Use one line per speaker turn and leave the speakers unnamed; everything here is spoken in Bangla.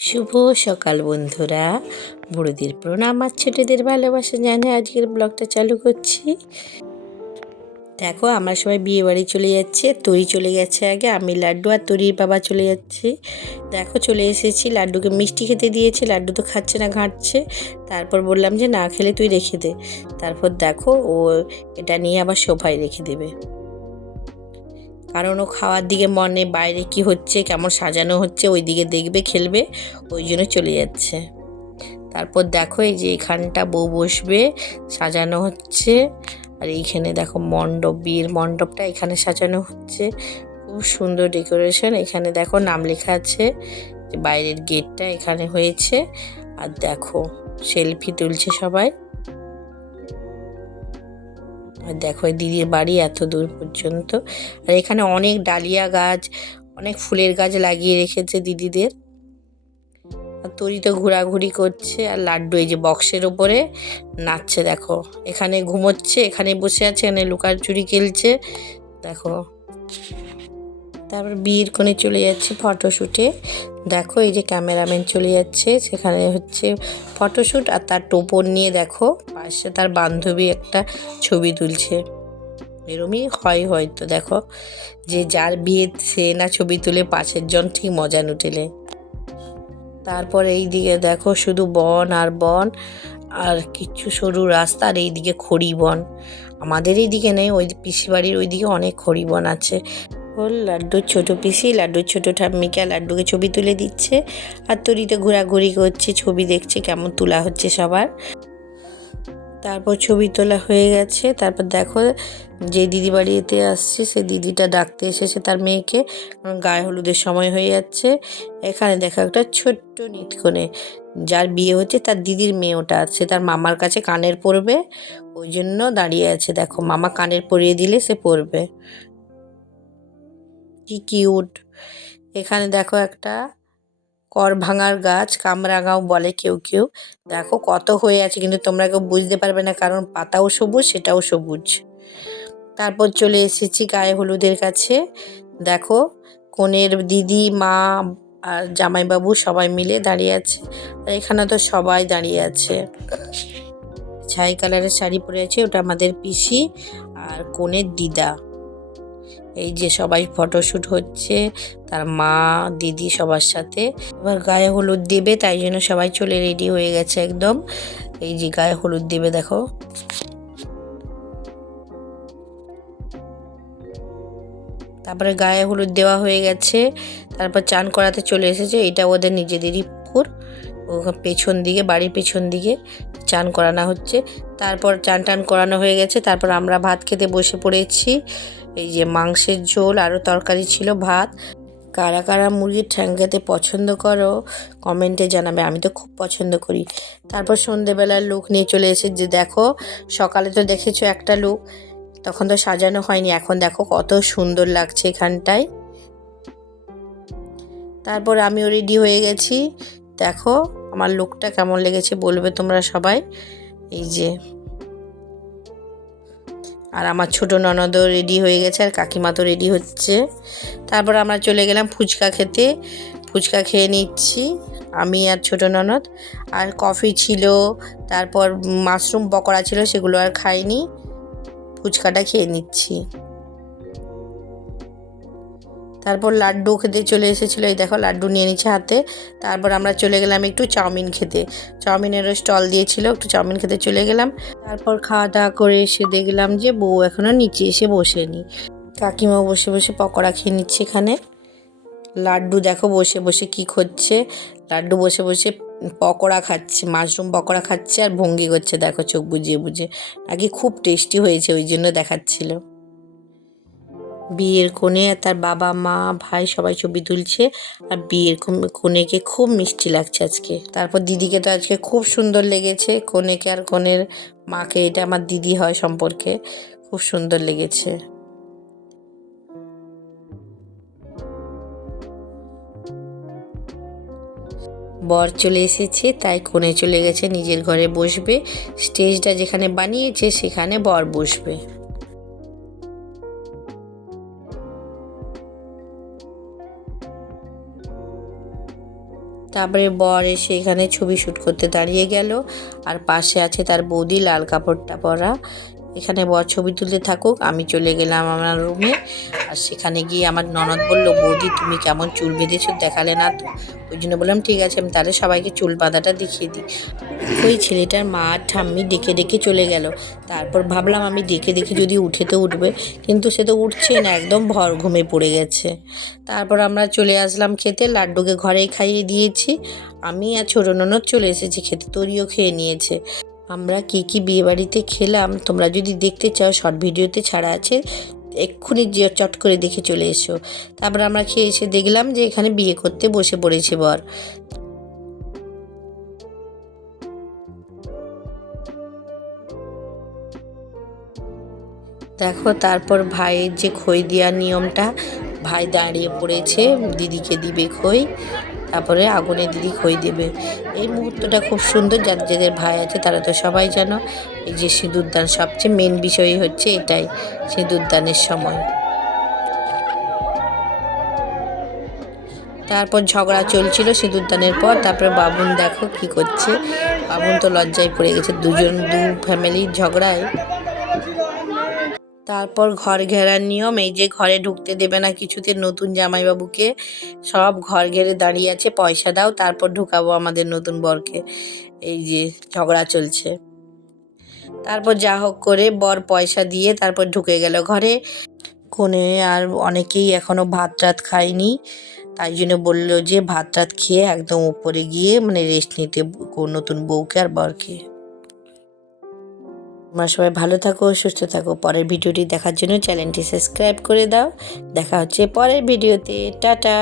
শুভ সকাল বন্ধুরা। বড়দের প্রণাম আর ছোটদের ভালোবাসা জানে আজকের ব্লগটা চালু করছি। দেখো, আমরা সবাই বিয়ে বাড়ি চলে যাচ্ছে তরি চলে গেছে আগে। আমি লাড্ডু আর তরির বাবা চলে যাচ্ছি। দেখো, চলে এসেছি। লাড্ডুকে মিষ্টি খেতে দিয়েছি, লাড্ডু তো খাচ্ছে না, ঘাঁটছে। তারপর বললাম যে, না খেলে তুই রেখে দে। তারপর দেখো, ও এটা নিয়ে আবার সোফায় রেখে দেবে। কারণ ও খাওয়ার দিকে মনে, বাইরে কি হচ্ছে, কেমন সাজানো হচ্ছে ওই দিকে দেখবে, খেলবে, ওই জন্য চলে যাচ্ছে। তারপর দেখো এই যে এখানটা বউ বসবে, সাজানো হচ্ছে। আর এইখানে দেখো মণ্ডপ, বিয়ের মণ্ডপটা এখানে সাজানো হচ্ছে। খুব সুন্দর ডেকোরেশন। এখানে দেখো নাম লেখা আছে বাইরের গেটটা এখানে হয়েছে। আর দেখো সেলফি তুলছে সবাই। দেখো দিদির বাড়ি এত দূর পর্যন্ত। আর এখানে অনেক ডালিয়া গাছ, অনেক ফুলের গাছ লাগিয়ে রেখেছে দিদিদের। আর তরি তো ঘোরাঘুরি করছে, আর লাড্ডু এই যে বক্সের ওপরে নাচছে, দেখো। এখানে ঘুমোচ্ছে, এখানে বসে আছে, এখানে লুকার চুরি খেলছে, দেখো। তারপর বিয়ের কোণে চলে যাচ্ছে ফটোশ্যুটে দেখো এই যে ক্যামেরাম্যান চলে যাচ্ছে, সেখানে হচ্ছে ফটোশ্যুট আর তার টোপর নিয়ে দেখো, পাশে তার বান্ধবী একটা ছবি তুলছে। এরমই হয় হয়তো, দেখো, যে যার বিয়ে সে না ছবি তুলে পাশের জন ঠিক মজা নুটেলে তারপর এই দিকে দেখো শুধু বন আর বন, আর কিছু সরু রাস্তা আর এইদিকে খড়ি বন। আমাদের এইদিকে নেই, ওই পিসি বাড়ির ওইদিকে অনেক খড়ি বন আছে। ওর লাড্ডুর ছোটো পিসি, লাড্ডুর ছোটো ঠাম্মিকা, লাড্ডুকে ছবি তুলে দিচ্ছে। আর তরিতে ঘোরাঘুরি করছে, ছবি দেখছে কেমন তোলা হচ্ছে সবার। তারপর ছবি তোলা হয়ে গেছে। তারপর দেখো, যে দিদি বাড়িতে আসছে, সে দিদিটা ডাকতে এসেছে তার মেয়েকে গায়ে হলুদের সময় হয়ে যাচ্ছে। এখানে দেখো একটা ছোট্ট নিতকনে যার বিয়ে হচ্ছে, তার দিদির মেয়ে ওটা আছে, তার মামার কাছে কানের পরবে। ওই জন্য দাঁড়িয়ে আছে। দেখো, মামা কানের পরিয়ে দিলে সে পরবে। কি কিউট এখানে দেখো একটা কর ভাঙার গাছ, কামরাঙাও বলে কেউ কেউ। দেখো কত হয়ে আছে, কিন্তু তোমরা কেউ বুঝতে পারবে না, কারণ পাতাও সবুজ, সেটাও সবুজ। তারপর চলে এসেছি গায়ে হলুদের কাছে। দেখো কনের দিদি, মা আর জামাইবাবু সবাই মিলে দাঁড়িয়ে আছে। আর এখানে তো সবাই দাঁড়িয়ে আছে। ছাই কালারের শাড়ি পরে আছে, ওটা আমাদের পিসি আর কনের দিদা। এই যে সবাই ফটোশ্যুট হচ্ছে, তার মা, দিদি সবার সাথে। এবার গায়ে হলুদ দেবে, তাই জন্য সবাই চলে রেডি হয়ে গেছে একদম। এই যে গায়ে হলুদ দেবে, দেখো। তারপরে গায়ে হলুদ দেওয়া হয়ে গেছে, তারপর চান করাতে চলে এসেছে, এটা ওদের নিজেদেরই পেছন দিকে, বাড়ির পেছন দিকে চান করানো হচ্ছে। তারপর চান টান করানো হয়ে গেছে। তারপর আমরা ভাত খেতে বসে পড়েছি। এই যে মাংসের ঝোল আরও তরকারি ছিল, ভাত। কারা কারা মুরগির ঠ্যাং খেতে পছন্দ করো, কমেন্টে জানাবে। আমি তো খুব পছন্দ করি। তারপর সন্ধেবেলার লুক নিয়ে চলে এসে যে, দেখো, সকালে তো দেখেছ একটা লুক। তখন তো সাজানো হয়নি। এখন দেখো কত সুন্দর লাগছে এখানটায়। তারপর আমিও রেডি হয়ে গেছি। দেখো আমার লুকটা কেমন লেগেছে বলবে তোমরা সবাই। এই যে। আর আমার ছোট ননদও রেডি হয়ে গেছে, আর কাকিমা তো রেডি হচ্ছে। তারপর আমরা চলে গেলাম ফুচকা খেতে। ফুচকা খেয়ে নিচ্ছি, আমি আর ছোট ননদ। আর কফি ছিল, তারপর মাশরুম পকোড়া ছিল, সেগুলো আর খাইনি। ফুচকাটা খেয়ে নিচ্ছি। তারপর লাড্ডু খেতে চলে এসেছিল, এই দেখো লাড্ডু নিয়ে নিচ্ছে হাতে। তারপর আমরা চলে গেলাম একটু চাউমিন খেতে। চাউমিনেরও স্টল দিয়েছিল, একটু চাউমিন খেতে চলে গেলাম। তারপর খাওয়া দাওয়া করে এসে দেখলাম যে বউ এখনও নিচে এসে বসেনি। কাকিমাও বসে বসে পকোড়া খেয়ে নিচ্ছে এখানে। লাড্ডু দেখো বসে বসে কি করছে লাড্ডু বসে বসে পকোড়া খাচ্ছে, মাশরুম পকোড়া খাচ্ছে আর ভঙ্গি করছে, দেখো চোখ বুঝিয়ে। বুঝে নাকি খুব টেস্টি হয়েছে, ওই জন্য দেখাচ্ছিল। বিয়ের কোণে তার বাবা, মা, ভাই সবাই ছবি তুলছে আর বিয়ের কোণেকে খুব মিষ্টি লাগছে আজকে। তারপর দিদিকে তো আজকে খুব সুন্দর লেগেছে। কোণেকে আর কোণের মাকে এটা আমার দিদি হয় সম্পর্কে খুব সুন্দর লেগেছে। বর চলে এসেছে, তাই কোণে চলে গেছে, নিজের ঘরে বসবে। স্টেজটা যেখানে বানিয়েছে, সেখানে বর বসবে। তারপরে বর এসে এখানে ছবি শ্যুট করতে দাঁড়িয়ে গেল। আর পাশে আছে তার বৌদি, লাল কাপড়টা পরা। এখানে বর ছবি তুলতে থাকুক, আমি চলে গেলাম আমার রুমে। আর সেখানে গিয়ে আমার ননদ বলল, বৌদি, তুমি কেমন চুল বেঁধেছো? দেখালে না তো? ওই জন্য বললাম, ঠিক আছে, আমি তাহলে সবাইকে চুল বাঁধাটা দেখিয়ে দিই। ওই ছেলেটার মা ঠাম্মি ডেকে ডেকে চলে গেল। তারপর ভাবলাম, আমি ডেকে দেখে যদি উঠে তো উঠবে। কিন্তু সে তো উঠছে না, একদম ভর ঘুমে পড়ে গেছে। তারপর আমরা চলে আসলাম খেতে, লাড্ডুকে ঘরেই খাইয়ে দিয়েছি। আমি আর ছোটো ননদ চলে এসেছি খেতে, তরিও খেয়ে নিয়েছে। আমরা কী কী বিয়েবাড়িতে খেলাম, তোমরা যদি দেখতে চাও শর্ট ভিডিওতে ছাড়া আছে, এক্ষুনি চট করে দেখে চলে এসো। তারপর আমরা খেয়ে এসে দেখলাম যে এখানে বিয়ে করতে বসে পড়েছে বর। দেখো, তারপর ভাইয়ের যে খই দেওয়ার নিয়মটা, ভাই দাঁড়িয়ে পড়েছে, দিদিকে দিবে খই। তারপরে আগুনে দিদি খই দেবে। এই মুহূর্তটা খুব সুন্দর যাদের যাদের ভাই আছে তারা তো সবাই জানো। এই যে সিঁদুরদান সবচেয়ে মেন বিষয়ই হচ্ছে এটাই সিঁদুরদানের সময়। তারপর ঝগড়া চলছিল সিঁদুরদানের পর, তারপরে বাবুন দেখো কি করছে। বাবুন তো লজ্জায় পড়ে গেছে, দুজন, দু ফ্যামিলির ঝগড়ায়। তারপর ঘর ঘেরার নিয়ম, এই যে ঘরে ঢুকতে দেবে না কিছুতে নতুন জামাইবাবুকে, সব ঘর ঘেরে দাঁড়িয়ে আছে, পয়সা দাও, তারপর ঢুকাবো আমাদের নতুন বরকে। এই যে ঝগড়া চলছে। তারপর যা হোক করে বর পয়সা দিয়ে তারপর ঢুকে গেল ঘরে। কোণে আর অনেকেই এখনও ভাত টাত খায়নি। তাই জন্য বলল যে, ভাত টাত খেয়ে একদম উপরে গিয়ে মানে রেস্ট নিতে নতুন বউকে আর বরকে। তোমরা সবাই ভালো থাকো, সুস্থ থাকো। পরের ভিডিওটি দেখার জন্য চ্যানেলটি সাবস্ক্রাইব করে দাও। দেখা হচ্ছে পরের ভিডিওতে। টাটা।